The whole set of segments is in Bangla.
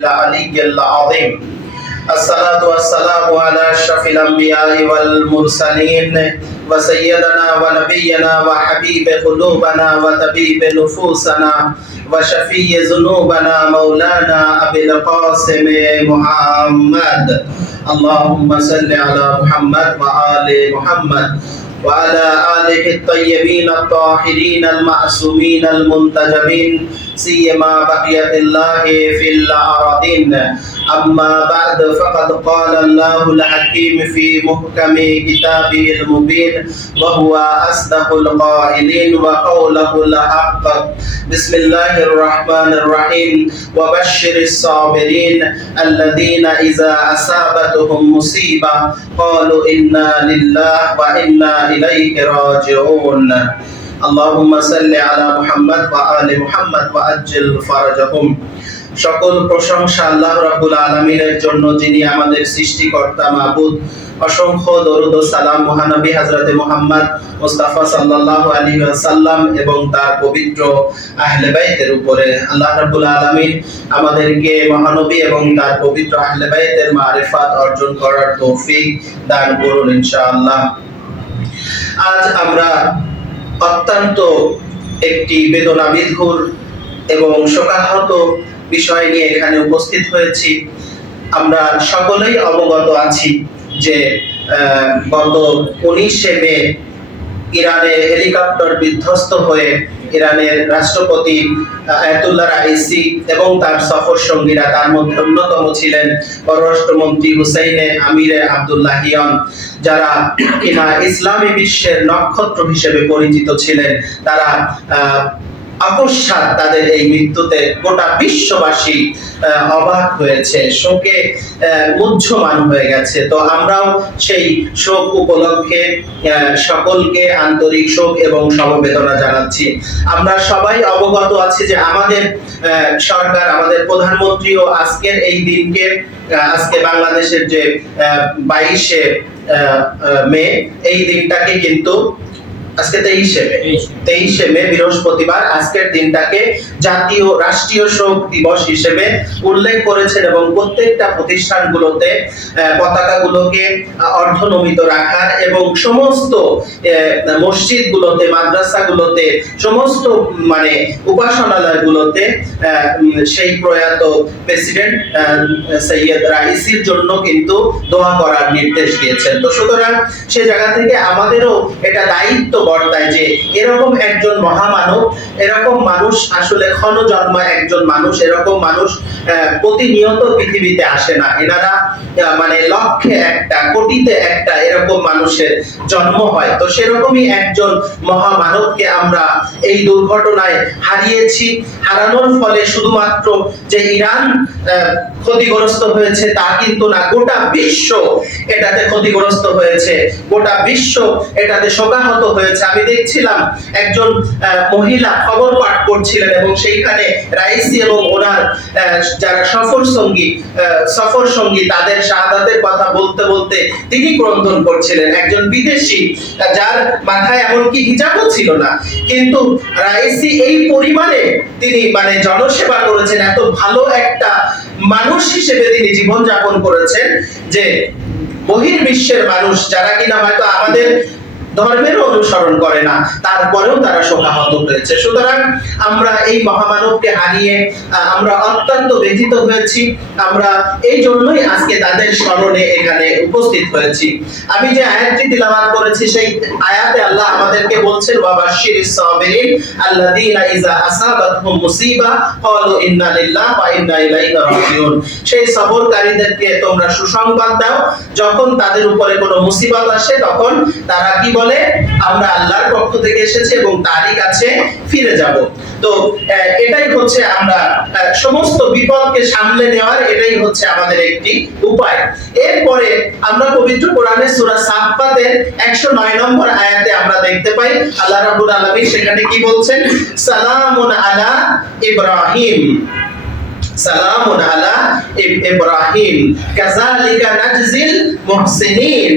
العلي العظيم. الصلاة والسلام على أشرف الأنبياء والمرسلين وسيدنا ونبينا وحبيب قلوبنا وطبيب نفوسنا وشفي ذنوبنا مولانا أبي القاسم محمد. اللهم صل على محمد وآل محمد. وعلى آله الطيبين الطاهرين المعصومين المنتجبين سيما بقية الله في الأراضين. أما بعد فقد قال الله الحكيم في محكم كتابه المبين وهو أصدق القائلين وقوله الحق. بسم الله الرحمن الرحيم. وبشر الصابرين الذين إذا أصابتهم مصيبة قالوا إنا لله وإنا إليه راجعون اللهم صل على محمد وآل محمد وأجل فرجهم সকল প্রশংসা আল্লাহ রাব্বুল আলামিনের জন্য যিনি আমাদের সৃষ্টিকর্তা মাবুদ অসংখ্য দরুদ ও সালাম মহানবী হযরতে মুহাম্মদ মুস্তাফা সাল্লাল্লাহু আলাইহি ওয়াসাল্লাম এবং তার পবিত্র আহলে বাইতের উপরে আল্লাহ রাব্বুল আলামিন আমাদেরকে মহানবী এবং তার পবিত্র আহলে বাইতের মারিফাত অর্জন করার তৌফিক দান করুন ইনশাআল্লাহ আজ আমরা অত্যন্ত একটি বেদনা বিধুর এবং শোকাহত বিষয় নিয়ে এখানে উপস্থিত হয়েছি। আমরা সকলেই অবগত আছি যে গত উনিশে মে ইরানে হেলিকপ্টার বিধ্বস্ত হয়ে ইরানের রাষ্ট্রপতি আয়াতুল্লাহ রাইসি এবং তার সফর সঙ্গীরা তার মধ্যে অন্যতম ছিলেন পররাষ্ট্রমন্ত্রী হুসাইনে আমিরে আব্দুল্লাহিয়ন যারা কিনা ইসলামী বিশ্বের নক্ষত্র হিসেবে পরিচিত ছিলেন। তারা আকস্মাত তাদের এই মৃত্যুতে গোটা বিশ্ববাসী অবাক হয়েছে। শোকে মুহ্যমান হয়ে গেছে। তো আমরাও সেই শোক উপলক্ষে সকলকে আন্তরিক শোক এবং সমবেদনা জানাচ্ছি। আমরা সবাই অবগত আছি যে আমাদের সরকার, আমাদের প্রধানমন্ত্রীও আজকের এই দিনকে আজকে বাংলাদেশের যে বাইশে মে, এই দিনটাকে কিন্তু আজকে তেইশে মে। তেইশে মে। বৃহস্পতিবার আজকের দিনটাকে জাতীয় রাষ্ট্রীয় শোক দিবস হিসেবে উল্লেখ করেছেন এবং প্রত্যেকটা প্রতিষ্ঠানগুলোতে পতাকাগুলোকে অর্ধনমিত রাখার এবং সমস্ত মসজিদগুলোতে, মাদ্রাসাগুলোতে, সমস্ত মানে উপাসনালয়গুলোতে সেই প্রয়াত প্রেসিডেন্ট সৈয়দ রাইসির জন্য কিন্তু দোয়া করার নির্দেশ দিয়েছেন। তো সুতরাং সে জায়গা থেকে আমাদেরও এটা দায়িত্ব বর্তায় যে এরকম একজন মহামানব, এরকম মানুষ আসলে ক্ষণ জন্ম একজন মানুষ, এরকম মানুষ প্রতিনিয়ত পৃথিবীতে আসে না। এনারা মানে লক্ষে একটা, কোটিতে একটা এরকম মানুষের জন্ম হয়। তো সেরকমই একজন মহামানবকে আমরা এই দুর্ঘটনায় হারিয়েছি। হারানোর ফলে শুধুমাত্র যে ইরান ক্ষতিগ্রস্ত হয়েছে তা কিন্তু না, গোটা বিশ্ব এটাতে ক্ষতিগ্রস্ত হয়েছে। গোটা বিশ্ব এটাতে শোকাহত হয়েছে। আমি দেখছিলাম একজন মহিলা খবর পাঠ করছিলেন এবং সেইখানে রাইসি এবং ওনার যারা সফর সঙ্গী সফর সঙ্গী, তাদের শাহাদাতের কথা বলতে বলতে তিনি ক্রন্দন করছিলেন। একজন বিদেশি, যার মাথায় এমনকি হিজাবও ছিল না। কিন্তু রাইসি এই পরিমাণে তিনি মানে জনসেবা করেছেন, এত ভালো একটা মানুষ হিসেবে তিনি জীবন যাপন করেছেন যে বহির্বিশ্বের মানুষ, যারা কিনা হয়তো আমাদের ধর্মের অনুসরণ করে না। তারপরেও তারা শোকাহত হয়েছে। সুতরাং আমরা এই মহামানবকে হারিয়ে আমরা অত্যন্ত ব্যথিত হয়েছি। আমরা এই জন্যই আজকে তাদের স্মরণে এখানে উপস্থিত হয়েছি। আমি যে আয়াতটি তিলাওয়াত করেছি, সেই আয়াতে আল্লাহ আমাদেরকে বলছেন ইযা আসাবাতহুম মুসিবা, ক্বালু ইন্না ওয়া ইন্না ইলাইহি রাজিউন। সেই সবরকারীদেরকে তোমরা সুসংবাদ দাও। যখন তাদের উপরে কোনো মুসিবত আসে, তখন তারা কি বলে? আমরা আল্লাহর পক্ষ থেকে এসেছি এবং তারই কাছে ফিরে যাব। তো এটাই হচ্ছে আমরা সমস্ত বিপদকে সামলে নেওয়ার এটাই হচ্ছে আমাদের একটি উপায়। এরপরে আমরা পবিত্র কোরআনের সূরা সাফফাতের 109 নম্বর আয়াতে আমরা দেখতে পাই, আল্লাহ রাব্বুল আলামিন সেখানে কি বলছেন? সালামুন আলা ইব্রাহিম। সালামুন আলা ইব্রাহিম। কাযালিকা নাজজিল মুহসিনিন।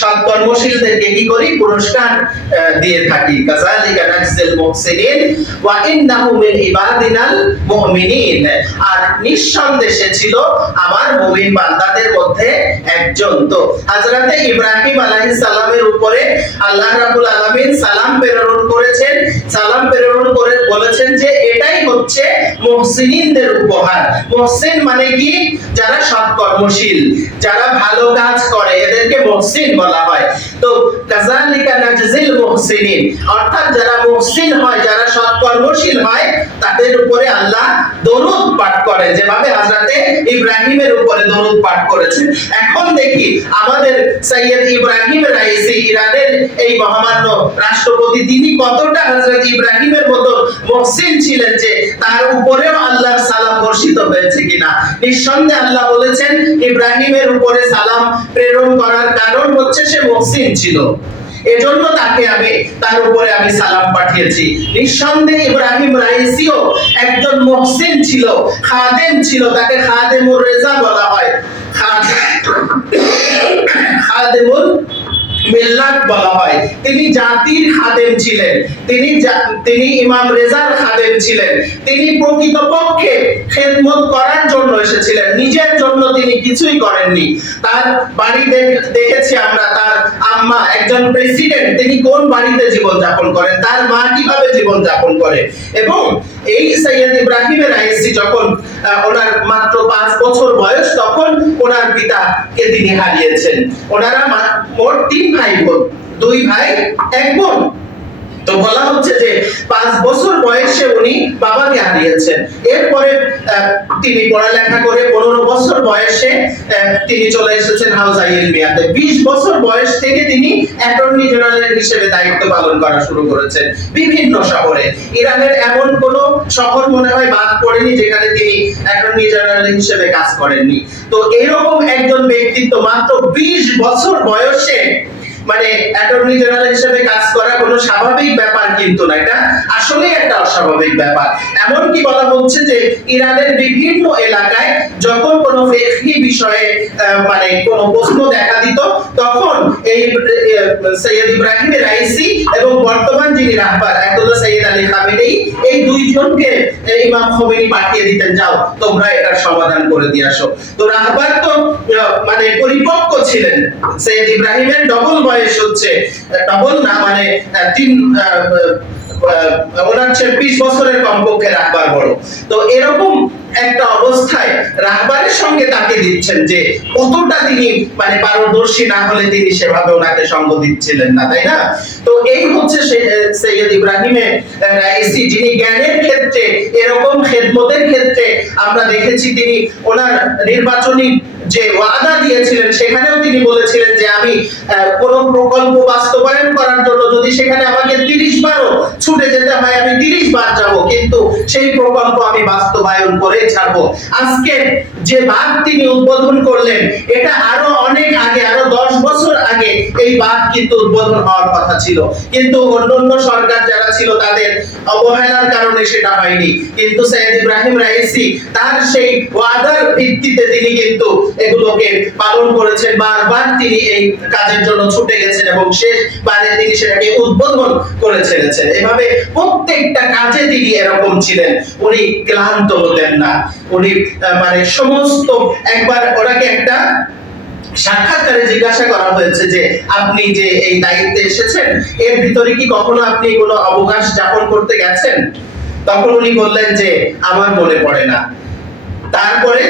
সৎকর্মশীলদেরকে কি করি? পুরস্কার দিয়ে থাকি। কাযালিকা মুহসিনিন ওয়া ইন্নাহু মিন ইবাদিনাল মুমিনিন। আর নিঃসন্দেহে ছিল আমার মুমিন বান্দাদের মধ্যে একজন। তো ইব্রাহিম আলাইহিস সালামের উপরে আল্লাহ রাব্বুল আলামিন সালাম প্রেরণ করেছেন। সালাম প্রেরণ করে বলেছেন যে, এটাই হচ্ছে মুহসিনিনদের উপহার। মুহসিন মানে কি? যারা সৎকর্মশীল যারা ভালো কাজ করে, এদেরকে মুহসিন বলা হয়। তো কাযালিকা নাজজিল মুহসিনিন, অর্থাৎ যারা মুহসিন হয়, যারা সৎকর্মশীল হয়, তাদের উপরে আল্লাহ দরুদ পাঠ করে। যেভাবে হযরতে ইব্রাহিমের উপরে দরুদ পাঠ করেছেন। এখন দেখি আমাদের সৈয়দ ইব্রাহিম রাইসি ইরানের এই মহামান্য রাষ্ট্রপতি, তিনি কতটা হযরত ইব্রাহিমের মতো মুহসিন ছিলেন যে তার উপরেও আল্লাহর সালাম বর্ষিত হয়েছে কিনা? নিঃসন্দেহে আল্লাহ বলেছেন, ইব্রাহিমের উপরে সালাম প্রেরণ করার কারণ হচ্ছে সে মুহসিন ছিল। এজন্য তাকে আমি, তার উপরে আমি সালাম পাঠিয়েছি। নিঃসন্দেহে ইব্রাহিম রাইসিও একজন মহসিন ছিল, খাদেম ছিল, তাকে খাদেমুর রেজা বলা হয়। খাদেমুল মিল্লাত বলা হয়। তিনি জাতির খাদেম ছিলেন। তিনি তিনি ইমাম রেজার খাদেম ছিলেন। তিনি প্রকৃতপক্ষে খেদমত করার জন্য এসেছিলেন। নিজের জন্য তিনি কিছুই করেননি। তার বাড়ি দেখেছি আমরা, তার আম্মা একজন প্রেসিডেন্ট তিনি কোন বাড়িতে জীবন যাপন করেন, তার মা কীভাবে জীবন যাপন করে? এবং এই সৈয়দ ইব্রাহিমের আইসি যখন ওনার মাত্র পাঁচ বছর বয়স, তখন ওনার পিতাকে তিনি হারিয়েছেন। ওনারা মোট তিন ভাই বোন, দুই ভাই, এক বোন। তো বলা হচ্ছে যে পাঁচ বছর বয়সে উনি বাবাকে হারিয়েছেন। এরপরে তিনি পড়ালেখা করে পনেরো বছর বয়সে তিনি চলে এসেছেন হাউজা ইলমিয়াতে বিশ বছর বয়স থেকে তিনি অ্যাটর্নি জেনারেল হিসেবে দায়িত্ব পালন করা শুরু করেছেন বিভিন্ন শহরে। ইরানের এমন কোন শহর মনে হয় বাদ পড়েনি যেখানে তিনি অ্যাটর্নি জেনারেল হিসেবে কাজ করেননি। তো এরকম একজন ব্যক্তিত্ব মাত্র বিশ বছর বয়সে মানে অ্যাটর্নি জেনারেল হিসেবে কাজ করা কোনো স্বাভাবিক ব্যাপার কিন্তু না। এটা আসলে একটা অস্বাভাবিক ব্যাপার। এমনকি বলা হচ্ছে যে ইরানের বিভিন্ন এলাকায় যখন কোনো ফিকহি বিষয়ে মানে কোনো প্রশ্ন দেখা দিত, তখন এই সৈয়দ ইব্রাহিম রাইসি এবং বর্তমান যিনি রাহবার আয়াতুল্লাহ সৈয়দ আলী খামেনেই এই দুইজনকে এই ইমাম খোমেনি পাঠিয়ে দিতেন, যাও, তোমরা এটার সমাধান করে দিয়ে আসো। তো রাহবার তো মানে পরিপক্ক ছিলেন। সৈয়দ ইব্রাহিমের ডবল বয়স হচ্ছে ডবল না মানে তিন ওনার চেয়ে বিশ বছরের কমপক্ষে রাখবার বড়। তো এরকম একটা অবস্থায় রাহবারের সঙ্গে তাকে দিচ্ছেন যে কতটা তিনি মানে পারদর্শী না হলে তিনি সেভাবে ওনাকে সঙ্গ দিচ্ছিলেন না, তাই না? তো এই হচ্ছে সৈয়দ ইব্রাহিমের রাইসি, যিনি জ্ঞানের ক্ষেত্রে, এরকম খেদমতের ক্ষেত্রে আমরা দেখেছি তিনি ওনার নির্বাচনী যে ওয়াদা দিয়েছিলেন, সেখানেও তিনি বলেছিলেন যে আমি কোন প্রকল্প বাস্তবায়ন করার জন্য যদি সেখানে আমাকে তিরিশ বারও ছুটে যেতে হয়, আমি তিরিশ বার যাব। কিন্তু সেই প্রকল্প আমি বাস্তবায়ন করে ছাড়বো। আজকে যে বাঁধ তিনি উদ্বোধন করলেন, এটা আরও অনেক আগে, আরও দশ বছর আগে এই বাঁধ কিন্তু উদ্বোধন হওয়ার কথা ছিল। কিন্তু অন্যান্য সরকার যারা ছিল, তাদের অবহেলার কারণে সেটা হয়নি। কিন্তু সৈয়দ ইব্রাহিম রাইসি, তার সেই ওয়াদার ভিত্তিতে তিনি কিন্তু এগুলোকে পালন করেছেন। বারবার তিনি এই কাজের জন্য ছুটে গেছেন এবং শেষ বারে তিনি সেটাকে উদ্বোধন করে ছেড়েছেন এভাবে প্রত্যেকটা কাজে তিনি এরকম ছিলেন। উনি ক্লান্ত হতেন না। উনি মানে সমস্ত একবার ওনাকে একটা সাক্ষাৎকারে জিজ্ঞাসা করা হয়েছে যে, আপনি যে এই দায়িত্বে এসেছেন, এর ভিতরে কি কখনো আপনি কোনো অবকাশ যাপন করতে গেছেন? তখন উনি বললেন যে, আমার মনে পড়ে না। তারপরে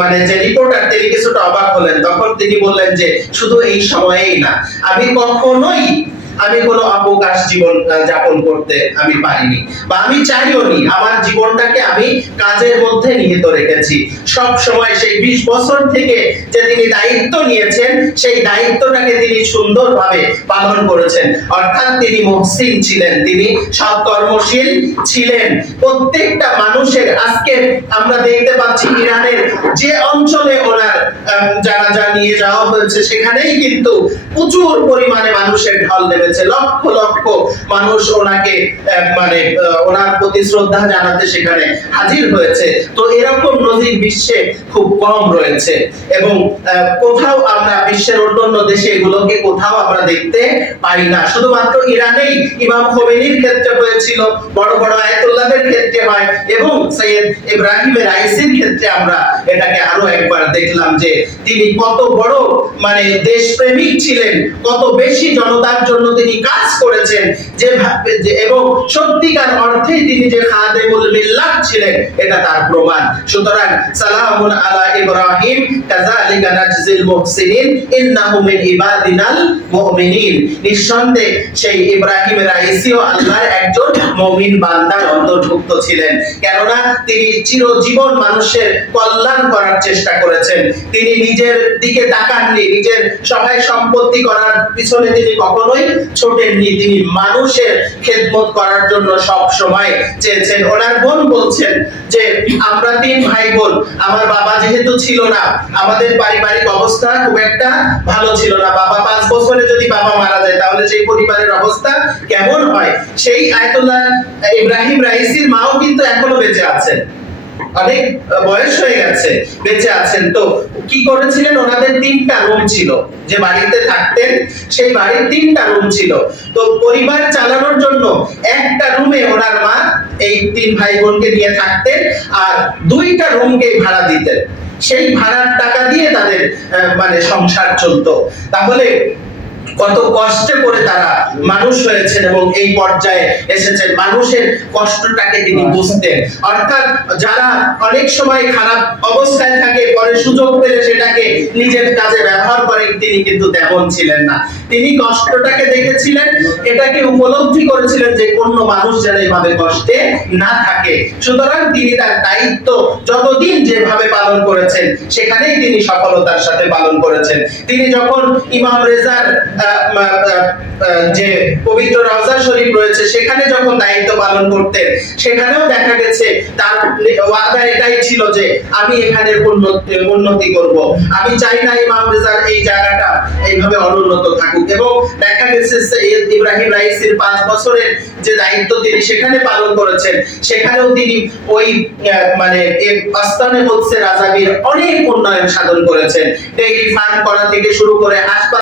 মানে যে রিপোর্টার, তিনি কিছুটা অবাক হলেন। তখন তিনি বললেন যে, শুধু এই সময়েই না, আমি কখনোই আমি কোনো অবকাশ জীবন যাপন করতে আমি পারিনি। বা আমি চাইও নি, আমার জীবনটাকে আমি কাজের মধ্যে নিহিত রেখেছি। সব সময় সেই বিশ বছর থেকে যে তিনি দায়িত্ব নিয়েছেন, সেই দায়িত্বটাকে তিনি সুন্দরভাবে পালন করেছেন। অর্থাৎ তিনি মহসিন ছিলেন, তিনি সৎকর্মশীল ছিলেন। প্রত্যেকটা মানুষের আজকে আমরা দেখতে পাচ্ছি ইরানের যে অঞ্চলে ওনার জানাজা নিয়ে যাওয়া হয়েছে, সেখানেই কিন্তু প্রচুর পরিমাণে মানুষের ঢল নেমেছে লক্ষ লক্ষ মানুষ ওনাকে মানে ওনার প্রতি শ্রদ্ধা জানাতে সেখানে হাজির হয়েছে। তো এরকম নজির বিশ্বে খুব কম রয়েছে এবং কোথাও আমরা বিশ্বের অন্যান্য দেশে এগুলোকে কোথাও আমরা দেখতে পাই না। শুধুমাত্র ইরানেই ইমাম খোমেনির ক্ষেত্রে হয়েছিল, বড় বড় আয়াতুল্লাহদের ক্ষেত্রে হয় এবং সৈয়দ ইব্রাহিমের আইসির ক্ষেত্রে আমরা এটাকে আরও একবার দেখলাম যে তিনি কত বড় মানে দেশপ্রেমিক ছিলেন, কত বেশি জনতার জন্য তিনি কাজ করেছেন? যে এবং সত্যিকার অর্থেই তিনি যে খাদেমুল মিল্লাত ছিলেন, এটা তার প্রমাণ। সুতরাং, সালামুন আলা ইব্রাহিম, কাযালিকা নাজজিল মুহসিনিন, ইন্নাহু মিন ইবাদিনাল মুমিনিন। নিঃসন্দেহে সেই ইব্রাহিমের আইসিও আল্লাহর একজন মুমিন বান্দার অন্তর্ভুক্ত ছিলেন। কেননা, তিনি চিরজীবন মানুষের কল্যাণ করার চেষ্টা করেছেন। তিনি নিজের দিকে তাকাননি, নিজের সহায় সম্পত্তি করার পিছনে তিনি কখনোই ছোটেননি তিনি মানুষের খেদমত করার জন্য সব সময় চেয়েছেন। ওনার বোন বলছেন যে, আমরা তিন ভাই বোন আমার বাবা যেহেতু ছিল না, আমাদের পারিবারিক অবস্থা খুব একটা ভালো ছিল না। বাবা পাঁচ বছরে যদি বাবা মারা যায়, তাহলে সেই পরিবারের অবস্থা কেমন হয়? সেই আয়তুল্লাহ ইব্রাহিম রাইসির মাও কিন্তু এখনও বেঁচে আছেন। অনেক বয়স হয়ে গেছে, বেঁচে আছেন। তো কি করেছিলেন? ওনাদের তিনটা রুম ছিল। যে বাড়িতে থাকতেন, সেই বাড়ির তিনটা রুম ছিল। তো পরিবার চালানোর জন্য একটা রুমে ওনার মা, এই তিন ভাই বোনকে নিয়ে থাকতেন আর দুইটা রুমকে ভাড়া দিতেন। সেই ভাড়ার টাকা দিয়ে তাদের মানে সংসার চলতো। তাহলে কত কষ্টে করে তারা মানুষ হয়েছেন এবং এই পর্যায়ে এসেছেন। মানুষের কষ্টটাকে তিনি বুঝতেন। অর্থাৎ যারা অনেক সময় খারাপ অবস্থায় থাকে পরে সুযোগ পেলে সেটাকে নিজের কাজে ব্যবহার করেন তিনি কিন্তু তেমন ছিলেন না। তিনি কষ্টটাকে দেখেছিলেন এটাকে উপলব্ধি করেছিলেন যে অন্য মানুষ যেন এভাবে কষ্টে না থাকে। সুতরাং তিনি তার দায়িত্ব যতদিন যেভাবে পালন করেছেন সেখানেই তিনি সফলতার সাথে পালন করেছেন। তিনি যখন ইমাম রেজার আহ, যে পবিত্র রওজা শরীফ রয়েছে, সেখানে যখন দায়িত্ব পালন করতেন, সেখানেও দেখা গেছে, তার ওয়াদা এটাই ছিল যে, আমি এখানে উন্নতি উন্নতি করব। আমি চাই না ইমাম রেজার এই জায়গাটা এইভাবে অনুন্নত থাকুক। এবং দেখা গেছে সৈয়দ ইব্রাহিম রাইসির পাঁচ বছরের যে দায়িত্ব তিনি সেখানে পালন করেছেন, সেখানেও তিনি ওই মানে আস্তানে হচ্ছে রাজাবির অনেক উন্নয়ন সাধন করেছেন। ডেইরি ফার্ম করা থেকে শুরু করে হাসপাতাল